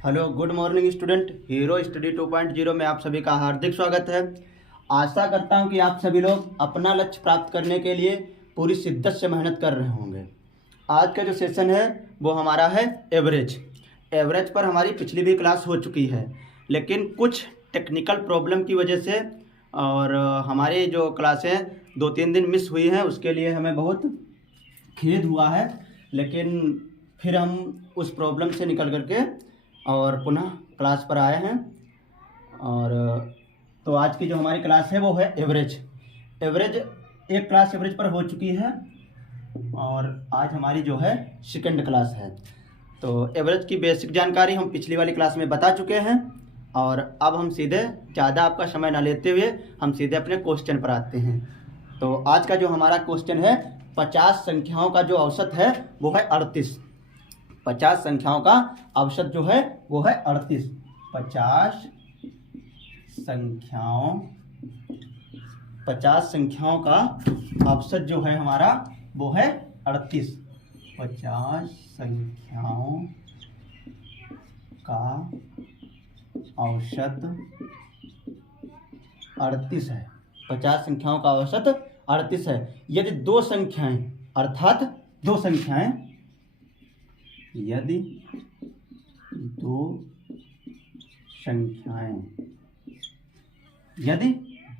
Hello good morning student. Hero study 2.0 में आप सभी का हार्दिक स्वागत है। आशा करता हूं कि आप सभी लोग अपना लक्ष्य प्राप्त करने के लिए पूरी शिद्दत से मेहनत कर रहे होंगे। आज का जो सेशन है वो हमारा है एवरेज। एवरेज पर हमारी पिछली भी क्लास हो चुकी है, लेकिन कुछ टेक्निकल प्रॉब्लम की वजह से और हमारी जो क्लासें 2-3 दिन मिस हुई हैं, उसके लिए हमें बहुत खेद हुआ है। लेकिन फिर हम उस प्रॉब्लम से निकल करके और पुनः क्लास पर आए हैं। और तो आज की जो हमारी क्लास है वो है एवरेज। एक क्लास एवरेज पर हो चुकी है और आज हमारी जो है सेकंड क्लास है। तो एवरेज की बेसिक जानकारी हम पिछली वाली क्लास में बता चुके हैं और अब हम सीधे ज़्यादा आपका समय ना लेते हुए हम सीधे अपने क्वेश्चन पर आते हैं। तो आज का जो हमारा क्वेश्चन है, 50 संख्याओं का जो औसत है वो है 38। 50 संख्याओं का औसत जो है वो है 38। 50 संख्याओं का औसत जो है हमारा वो है 38। 50 संख्याओं का औसत 38 है। 50 संख्याओं का औसत 38 है। यदि दो संख्याएं अर्थात दो संख्याएं यदि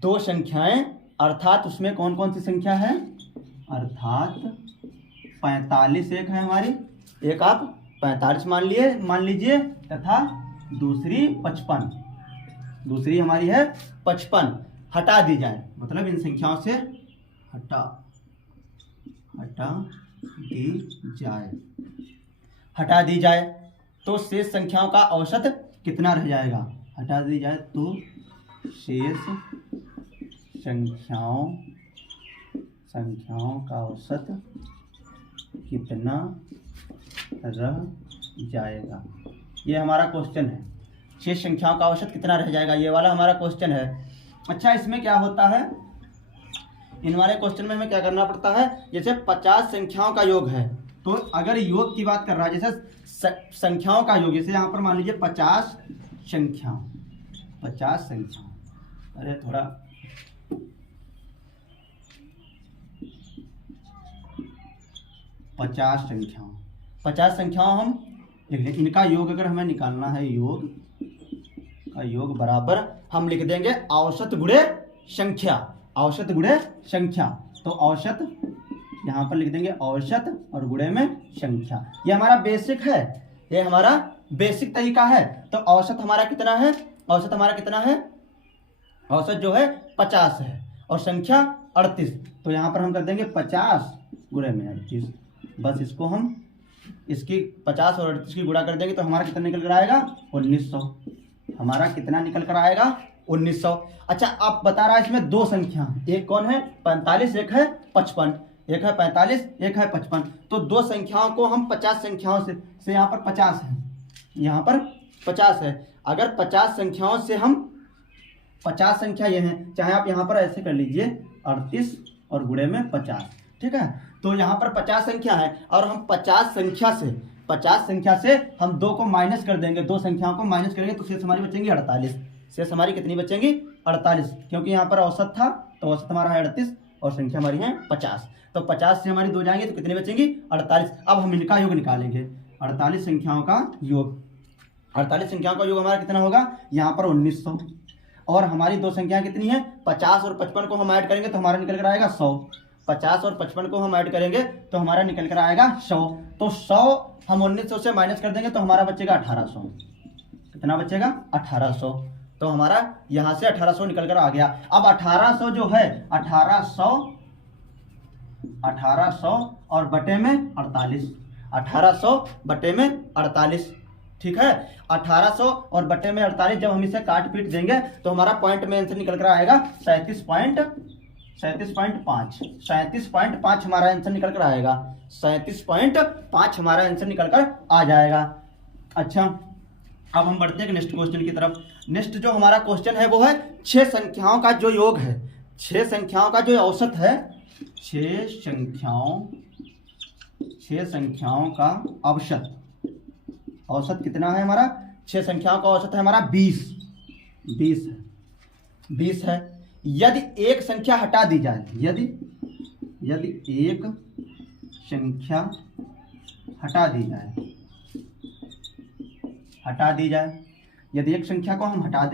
दो संख्याएं अर्थात उसमें कौन कौन सी संख्या है, अर्थात 45 एक है हमारी, एक आप 45 मान लीजिए तथा दूसरी 55, दूसरी हमारी है 55 हटा दी जाए, मतलब इन संख्याओं से हटा दी जाए तो शेष संख्याओं का औसत कितना रह जाएगा। हटा दी जाए तो शेष संख्याओं का औसत कितना रह जाएगा, ये हमारा क्वेश्चन है। शेष संख्याओं का औसत कितना रह जाएगा, ये वाला हमारा क्वेश्चन है। अच्छा, इसमें क्या होता है, इन वाले क्वेश्चन में हमें क्या करना पड़ता है, जैसे 50 संख्याओं का योग है तो अगर योग की बात कर रहा है, जैसे संख्याओं का योग, जैसे यहाँ पर मान लीजिए 50 संख्याओं, अरे थोड़ा 50 संख्याओं हम लिख लें। इनका योग अगर हमें निकालना है, योग का योग बराबर हम लिख देंगे औसत गुणे संख्या, औसत गुणे संख्या। तो औसत यहाँ पर लिख देंगे औसत और गुणे में संख्या। ये हमारा बेसिक है, ये हमारा बेसिक तरीका है। तो औसत हमारा कितना है, औसत जो है 50 है और संख्या 38। तो यहाँ पर हम कर देंगे 50 गुणे में 38। बस इसको हम इसकी 50 और 38 की गुणा कर देंगे तो हमारा कितना निकल कर आएगा, 1900। हमारा कितना निकल कर आएगा, 1900। अच्छा, आप बता रहा है इसमें दो संख्या, एक कौन है 45, एक है 55, एक है 45, एक है 55। तो दो संख्याओं को हम 50 संख्याओं से यहाँ पर 50 है, यहाँ पर 50 है। अगर 50 संख्याओं से हम 50 संख्या ये हैं, चाहे आप यहाँ पर ऐसे कर लीजिए 38 और गुणे में 50, ठीक है। तो यहाँ पर 50 संख्या है और हम 50 संख्या से हम दो को माइनस कर देंगे, दो संख्याओं को माइनस करेंगे तो शेष हमारी बचेंगी 48। शेष हमारी कितनी बचेंगी, 48, क्योंकि यहाँ पर औसत था तो औसत हमारा है 38 और संख्या हमारी है 50। तो 50 से हमारी दो जाएंगे तो कितनी बचेंगी, 48। अब हम इनका योग निकालेंगे, 48 संख्याओं का योग। 48 संख्याओं का योग हमारा कितना होगा, यहाँ पर 1900। और हमारी दो संख्याएं कितनी है, 50 और 55 को हम ऐड करेंगे तो हमारा निकल कर आएगा 100। 50 और 55 को हम ऐड करेंगे तो हमारा निकल कर आएगा 100। तो 100 हम 1900 से माइनस कर देंगे तो हमारा बचेगा 1800। कितना बचेगा, 1800। तो हमारा यहाँ से 1800 निकल कर आ गया। अब 1800 जो है 1800 और बटे में 48, 1800 बटे में 48, ठीक है। 1800 और बटे में 48 जब हम इसे काट पीट देंगे तो हमारा पॉइंट में आंसर निकल कर आएगा 37.5 हमारा आंसर निकल कर आएगा, 37.5 हमारा आंसर निकल कर आ जाएगा। अच्छा, अब हम बढ़ते हैं नेक्स्ट क्वेश्चन की तरफ। नेक्स्ट जो हमारा क्वेश्चन है वो है 6 संख्याओं का जो योग है, 6 संख्याओं का जो औसत है, 6 संख्याओं का औसत कितना है हमारा, 6 संख्याओं का औसत है हमारा 20 है 20 है। यदि एक संख्या हटा दी जाए, यदि एक संख्या हटा दी जाए, यदि एक संख्या को हम हटा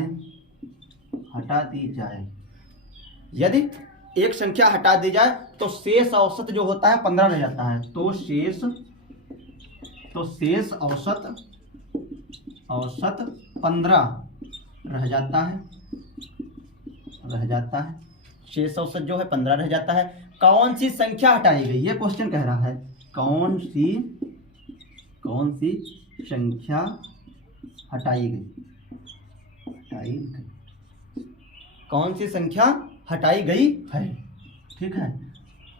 दी जाए, यदि एक संख्या हटा दी जाए तो शेष औसत जो होता है 15 रह जाता है। तो शेष औसत 15 रह जाता है। शेष औसत जो है 15 रह जाता है। कौन सी संख्या हटाई गई, ये क्वेश्चन कह रहा है। कौन सी संख्या हटाई गई, कौन सी संख्या हटाई गई है। ठीक है,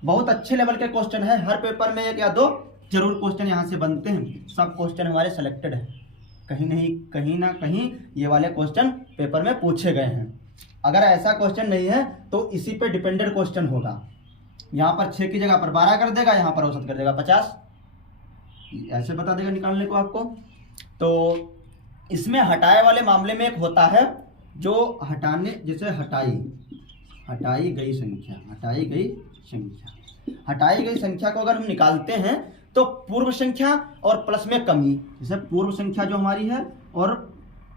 बहुत अच्छे लेवल के क्वेश्चन है। हर पेपर में 1 या 2 जरूर क्वेश्चन यहाँ से बनते हैं। सब क्वेश्चन हमारे सेलेक्टेड है, कहीं ना कहीं ये वाले क्वेश्चन पेपर में पूछे गए हैं। अगर ऐसा क्वेश्चन नहीं है तो इसी पे डिपेंडेंट क्वेश्चन होगा। यहाँ पर 6 की जगह पर 12 कर देगा, यहाँ पर औसत कर देगा 50, ऐसे बता देगा निकालने को आपको। तो इसमें हटाए वाले मामले में एक होता है जो जैसे हटाई गई संख्या को अगर हम निकालते हैं तो पूर्व संख्या और प्लस में कमी, जैसे पूर्व संख्या जो हमारी है और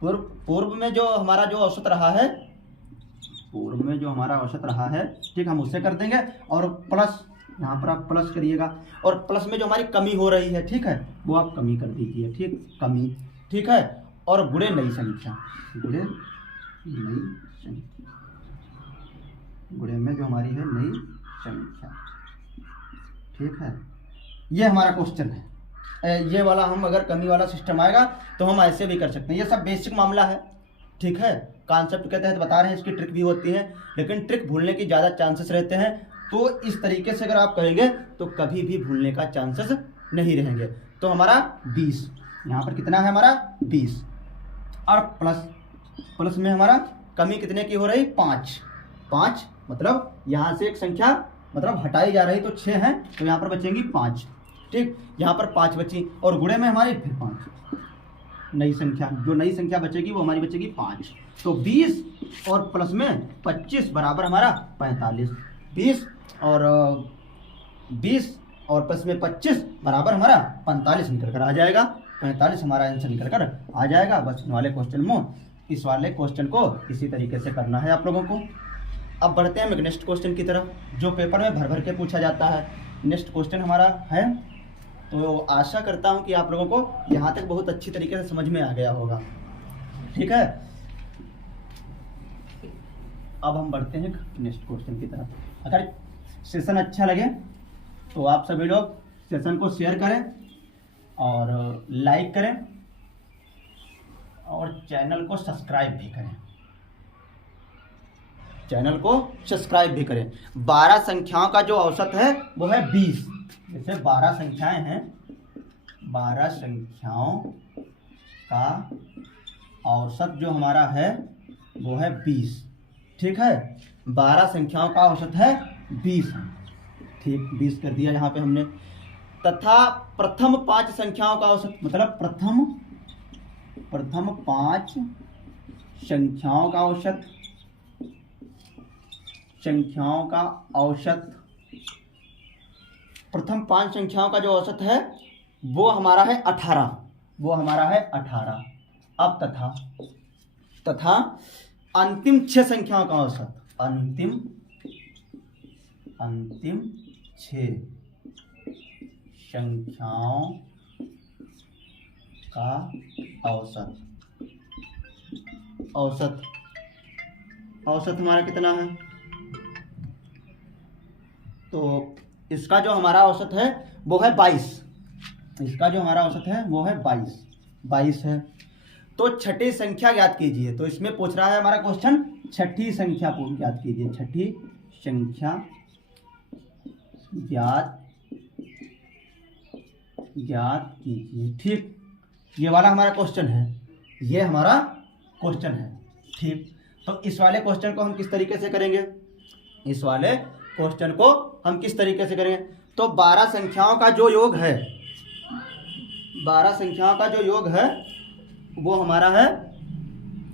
पूर्व में जो हमारा जो औसत रहा है, ठीक, हम उससे कर देंगे। और प्लस, यहाँ पर आप प्लस करिएगा, और प्लस में जो हमारी कमी हो रही है, ठीक है, वो आप कमी कर दीजिए। ठीक, कमी, ठीक है। और गुणे नई संख्या, गुणे में जो हमारी है नई संख्या, ठीक है। ये हमारा क्वेश्चन है। ये वाला हम अगर कमी वाला सिस्टम आएगा तो हम ऐसे भी कर सकते हैं। ये सब बेसिक मामला है, ठीक है, कॉन्सेप्ट के तहत बता रहे हैं। इसकी ट्रिक भी होती है, लेकिन ट्रिक भूलने की ज़्यादा चांसेस रहते हैं। तो इस तरीके से अगर आप करेंगे तो कभी भी भूलने का चांसेस नहीं रहेंगे। तो हमारा 20, यहाँ पर कितना है हमारा 20, और प्लस में हमारा कमी कितने की हो रही, 5 मतलब यहाँ से एक संख्या मतलब हटाई जा रही, तो 6 हैं, तो यहाँ पर बचेंगी 5, ठीक, यहाँ पर 5 बची, और गुणे में हमारी फिर 5 नई संख्या, जो नई संख्या बचेगी वो हमारी बचेगी 5। तो 20 और प्लस में 25 बराबर हमारा 45। 20 और प्लस में 25 बराबर हमारा 45 निकल कर आ जाएगा। 45 हमारा आंसर निकल कर आ जाएगा। बस इस वाले क्वेश्चन को इसी तरीके से करना है आप लोगों को। अब बढ़ते हैं नेक्स्ट क्वेश्चन की तरफ, जो पेपर में भर के पूछा जाता है। नेक्स्ट क्वेश्चन हमारा है, तो आशा करता हूं कि आप लोगों को यहाँ तक बहुत अच्छी तरीके से समझ में आ गया होगा, ठीक है। अब हम बढ़ते हैं नेक्स्ट क्वेश्चन की तरफ। अगर सेशन अच्छा लगे तो आप सभी लोग सेशन को शेयर करें और लाइक करें और चैनल को सब्सक्राइब भी करें। 12 संख्याओं का जो औसत है वो है 20। जैसे 12 संख्याएं हैं, 12 संख्याओं का औसत जो हमारा है वो है 20, ठीक है। 12 संख्याओं का औसत है 20 है, ठीक, 20 कर दिया यहाँ पे हमने। तथा प्रथम 5 संख्याओं का औसत, मतलब प्रथम 5 संख्याओं का औसत, प्रथम 5 संख्याओं का जो औसत है वो हमारा है 18। अब तथा अंतिम 6 संख्याओं का औसत, अंतिम 6 संख्याओं का औसत हमारा कितना है। तो इसका जो हमारा औसत है वो है 22। इसका जो हमारा औसत है वो है 22 है। तो छठी संख्या ज्ञात कीजिए। तो इसमें पूछ रहा है हमारा क्वेश्चन, छठी संख्या को ज्ञात कीजिए। छठी संख्या ज्ञात कीजिए, ठीक, ये वाला हमारा क्वेश्चन है, ये हमारा क्वेश्चन है, ठीक। तो इस वाले क्वेश्चन को हम किस तरीके से करेंगे, तो 12 संख्याओं का जो योग है, 12 संख्याओं का जो योग है वो हमारा है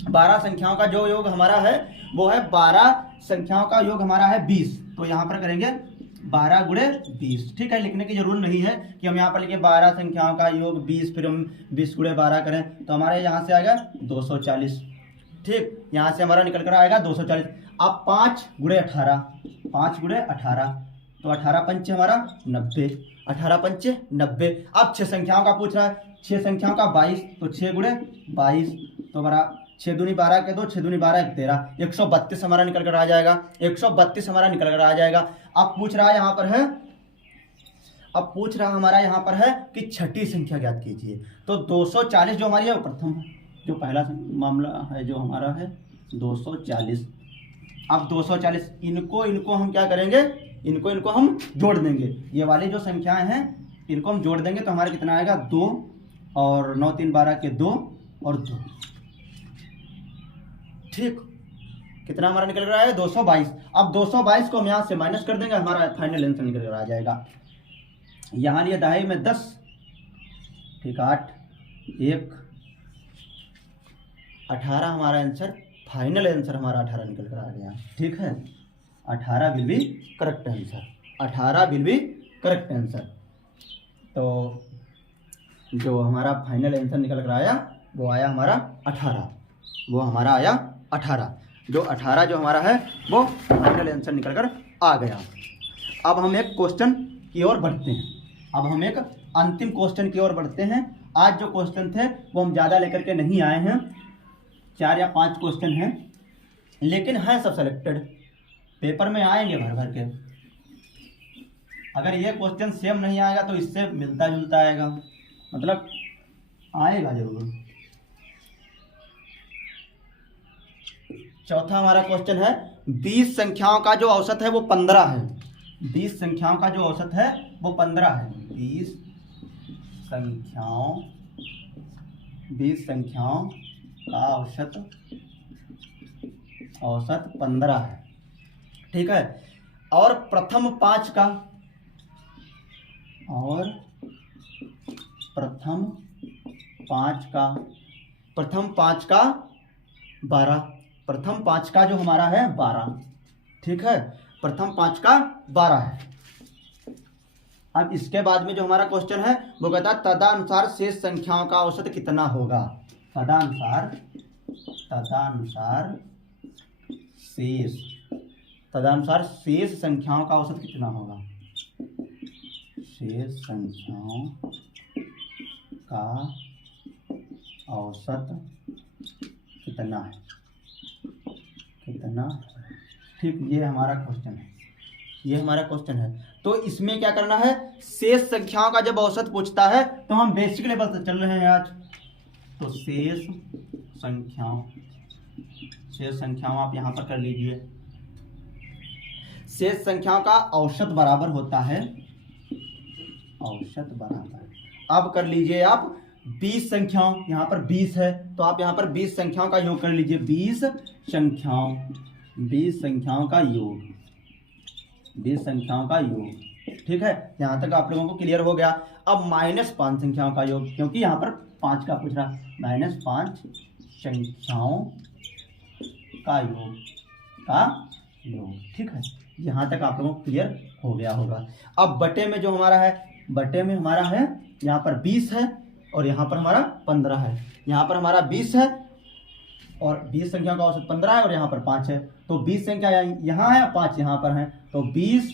12 संख्याओं का जो योग हमारा है वो है 12 संख्याओं का योग हमारा है 20। तो यहाँ पर करेंगे 12 गुणे 20। ठीक है, लिखने की जरूरत नहीं है कि हम यहाँ पर लिखे 12 संख्याओं का योग 20, फिर हम 20 गुणे 12 करें तो हमारे यहाँ से आएगा 240। ठीक, यहाँ से हमारा निकल कर आएगा 240। अब 5 गुणे 18, 5 गुणे 18 तो 18 पंचे हमारा 90, 18 पंचे 90। अब 6 संख्याओं का पूछ रहा है, 6 संख्याओं का 22 तो 6 गुणे 22 तो हमारा 6 दूनी 12 के 2, 6 दूनी 12 13, 132 हमारा निकल कर आ जाएगा, 132 हमारा निकल कर आ जाएगा। अब पूछ रहा है यहाँ पर है, अब पूछ रहा हमारा यहाँ पर है कि छठी संख्या ज्ञात कीजिए। तो 240 जो हमारी है वो प्रथम है, जो पहला मामला है जो हमारा है 240। अब 240 इनको हम क्या करेंगे, इनको हम जोड़ देंगे। ये वाली जो संख्याएं हैं इनको हम जोड़ देंगे तो हमारा कितना आएगा 2 और 9 3 12 के 2 और 2। ठीक, कितना हमारा निकल रहा है 222। अब 222 को हम यहाँ से माइनस कर देंगे, हमारा फाइनल आंसर निकल कर आ जाएगा। यहाँ लिए दहाई में 10, ठीक 8 1 18 हमारा आंसर, फाइनल आंसर हमारा 18 निकल कर आ गया। ठीक है, 18 will be correct answer, 18 will be correct answer. तो जो हमारा फाइनल आंसर निकल कर आया वो आया हमारा 18, वो हमारा आया 18। जो 18 जो हमारा है वो फाइनल आंसर निकल कर आ गया। अब हम एक क्वेश्चन की ओर बढ़ते हैं, अब हम एक अंतिम क्वेश्चन की ओर बढ़ते हैं। आज जो क्वेश्चन थे वो हम ज़्यादा लेकर के नहीं आए हैं, 4 या 5 क्वेश्चन हैं, लेकिन हैं सब सेलेक्टेड, पेपर में आएंगे भर भर के। अगर ये क्वेश्चन सेम नहीं आएगा तो इससे मिलता जुलता आएगा, मतलब आएगा जरूर। चौथा हमारा क्वेश्चन है 20 संख्याओं का जो औसत है वो 15 है। 20 संख्याओं का जो औसत है वो 15 है। 20 संख्याओं का औसत 15 है। ठीक है, और प्रथम 5 का 12, प्रथम 5 का जो हमारा है 12। ठीक है, प्रथम 5 का 12 है। अब इसके बाद में जो हमारा क्वेश्चन है वो कहता है तदनुसार शेष संख्याओं का औसत कितना होगा। तदनुसार शेष संख्याओं का औसत कितना होगा। शेष संख्याओं का औसत कितना है, ठीक, ये हमारा क्वेश्चन है। तो इसमें क्या करना है, शेष संख्याओं का जब औसत पूछता है तो हम बेसिक लेवल से चल रहे हैं आज। तो शेष संख्याओं आप यहां पर कर लीजिए। शेष संख्याओं का औसत बराबर होता है, अब कर लीजिए आप 20 संख्याओं, यहाँ पर 20 है तो आप यहाँ पर 20 संख्याओं का योग कर लीजिए। 20 संख्याओं का योग। ठीक है, यहाँ तक आप लोगों को क्लियर हो गया। अब -5 संख्याओं का योग, क्योंकि यहाँ पर 5 का पूछ रहा, -5 संख्याओं का योग। ठीक है, यहाँ तक आप लोगों को क्लियर हो गया होगा। अब बटे में जो हमारा है, बटे में हमारा है यहाँ पर 20 है और यहाँ पर हमारा 15 है। यहाँ पर हमारा 20 है और 20 संख्या का औसत 15 है और यहाँ पर 5 है। तो 20 संख्या यहाँ है, 5 यहाँ पर है, तो 20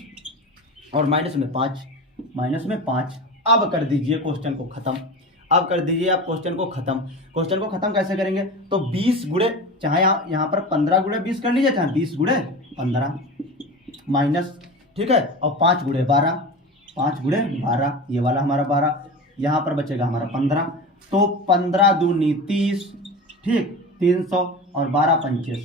और माइनस में 5। अब कर दीजिए क्वेश्चन को खत्म। क्वेश्चन को खत्म कैसे करेंगे, तो 20 गुणे, चाहे यहाँ पर 15 गुणे 20 कर लीजिए, चाहे 20 गुणे 15 माइनस, ठीक है, और 5 गुणे 12, ये वाला हमारा 12, यहाँ पर बचेगा हमारा 15। तो 15 दूनी 30, ठीक, 300 और 12 पंचे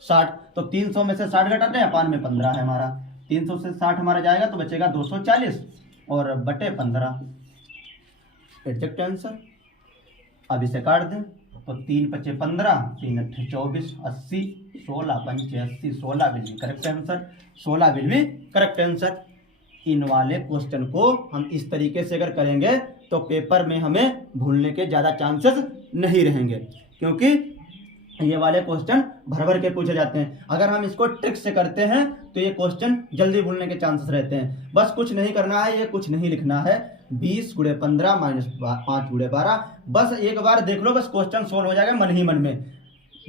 60। तो 300 में से 60 घटाते हैं, 5 में 15 है हमारा, 300 से 60 हमारा जाएगा तो बचेगा 240 और बटे 15, एग्जैक्ट आंसर। अब इसे काट दें तो 3 पचे 15, 3 अट्ठे 24, 80, 16 पंचे 80, 16 विल बी करेक्ट आंसर। इन वाले क्वेश्चन को हम इस तरीके से अगर करेंगे तो पेपर में हमें भूलने के ज़्यादा चांसेस नहीं रहेंगे, क्योंकि ये वाले क्वेश्चन भर भर के पूछे जाते हैं। अगर हम इसको ट्रिक से करते हैं तो ये क्वेश्चन जल्दी भूलने के चांसेस रहते हैं। बस कुछ नहीं करना है, ये कुछ नहीं लिखना है, 20 × 15 - 5 × 12, बस एक बार देख लो, बस क्वेश्चन सोल्व हो जाएगा मन ही मन में।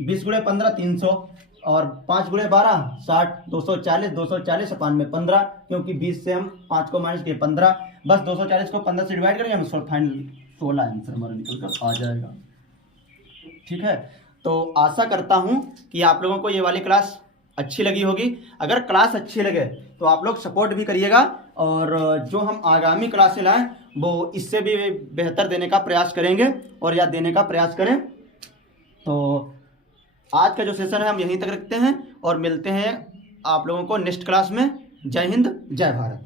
20 × 15 300 और 5 × 12 60, 240, 240 95 15, क्योंकि 20 से हम 5 को माइनस किए 15, बस 240 को 15 से डिवाइड करेंगे, हम फाइनल 16 आंसर हमारा निकल कर आ जाएगा। ठीक है, तो आशा करता हूं कि आप लोगों को ये वाली क्लास अच्छी लगी होगी। अगर क्लास अच्छी लगे तो आप लोग सपोर्ट भी करिएगा, और जो हम आगामी क्लासें लाएं वो इससे भी बेहतर देने का प्रयास करेंगे और या देने का प्रयास करें। तो आज का जो सेशन है हम यहीं तक रखते हैं और मिलते हैं आप लोगों को नेक्स्ट क्लास में। जय हिंद, जय भारत।